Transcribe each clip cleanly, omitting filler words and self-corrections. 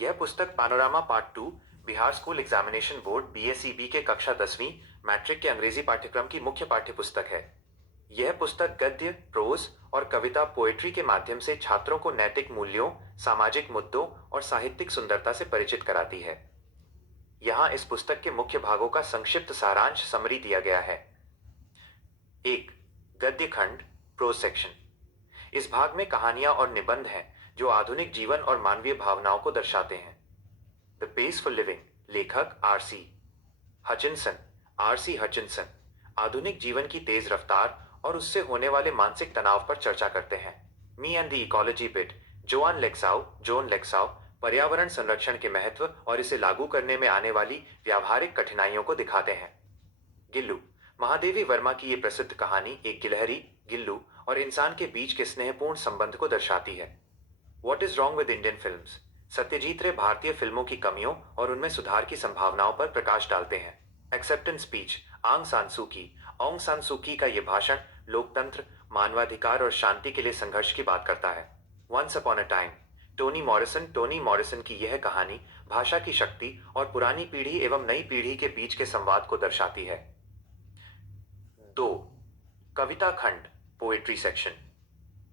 यह पुस्तक panorama part 2 Bihar school examination board BSEB के कक्षा 10वीं मैट्रिक के अंग्रेजी पाठ्यक्रम की मुख्य पाठ्य पुस्तक है। यह पुस्तक गद्य, प्रोज और कविता पोएट्री के माध्यम से छात्रों को नैतिक मूल्यों, सामाजिक मुद्दों और साहित्यिक सुंदरता से परिचित कराती है। यहाँ इस पुस्तक के मुख्य भागों का संक्षिप्त सारांश समरी दिया गया है। 1. गद्य खंड, प्रोज सेक्शन। इस भाग में कहानियां और निबंध हैं जो आधुनिक जीवन और मानवीय भावनाओं को दर्शाते हैं। द पेस फॉर लिविंग, लेखक आर सी हचिंसन आधुनिक जीवन की तेज रफ्तार और उससे होने वाले मानसिक तनाव पर चर्चा करते हैं। Me and the ecology bit, Joan Lexau पर्यावरण संरक्षण के महत्व और इसे लागू करने में आने वाली व्यावहारिक कठिनाइयों को दिखाते हैं। गिल्लू, महादेवी वर्मा की ये प्रसिद्ध कहानी एक गिलहरी, गिल्लू और इंसान के बीच के स्नेहपूर्ण संबंध को दर्शाती है। What is wrong with Indian films, Satyajit रे भारतीय फिल्मों की कमियों और उनमें सुधार की संभावनाओं पर प्रकाश डालते हैं। एक्सेप्टेंस स्पीच, ऑन्ग सान सू की का ये भाषण लोकतंत्र, मानवाधिकार और शांति के लिए संघर्ष की बात करता है। Once upon a time, Toni Morrison की यह कहानी भाषा की शक्ति और पुरानी पीढ़ी एवं नई पीढ़ी के बीच के संवाद को दर्शाती है। 2. कविता खंड, पोएट्री सेक्शन।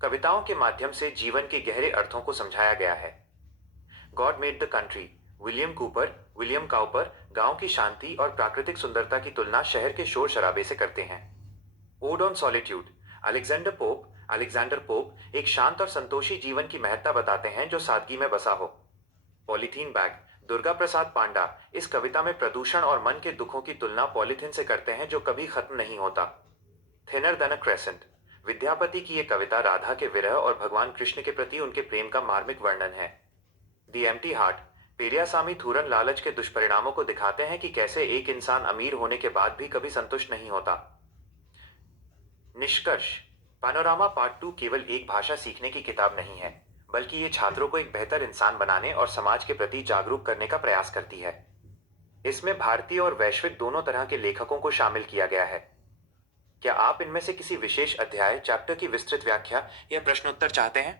कविताओं के माध्यम से जीवन के गहरे अर्थों को समझाया गया है। God made the country, William Cowper गांव की शांति और प्राकृतिक सुंदरता की तुलना शहर के शोर शराबे से करते हैं। Odd on solitude, Alexander pope एक शांत और संतोषी जीवन की महत्ता बताते हैं जो सादगी में बसा हो। पॉलीथीन बैग, दुर्गा प्रसाद पांडा इस कविता में प्रदूषण और मन के दुखों की तुलना पॉलीथीन से करते हैं जो कभी खत्म नहीं होता। थिनर देन अ क्रेसेंट, विद्यापति की यह कविता राधा के विरह और भगवान कृष्ण के प्रति उनके प्रेम का मार्मिक वर्णन है। द एम्प्टी हार्ट, पेरियासामी थूरन लालच के दुष्परिणामों को दिखाते हैं कि कैसे एक इंसान अमीर होने के बाद भी कभी संतुष्ट नहीं होता। निष्कर्ष, पानोरामा पार्ट 2 केवल एक भाषा सीखने की किताब नहीं है, बल्कि ये छात्रों को एक बेहतर इंसान बनाने और समाज के प्रति जागरूक करने का प्रयास करती है। इसमें भारतीय और वैश्विक दोनों तरह के लेखकों को शामिल किया गया है। क्या आप इनमें से किसी विशेष अध्याय चैप्टर की विस्तृत व्याख्या या प्रश्नोत्तर चाहते हैं?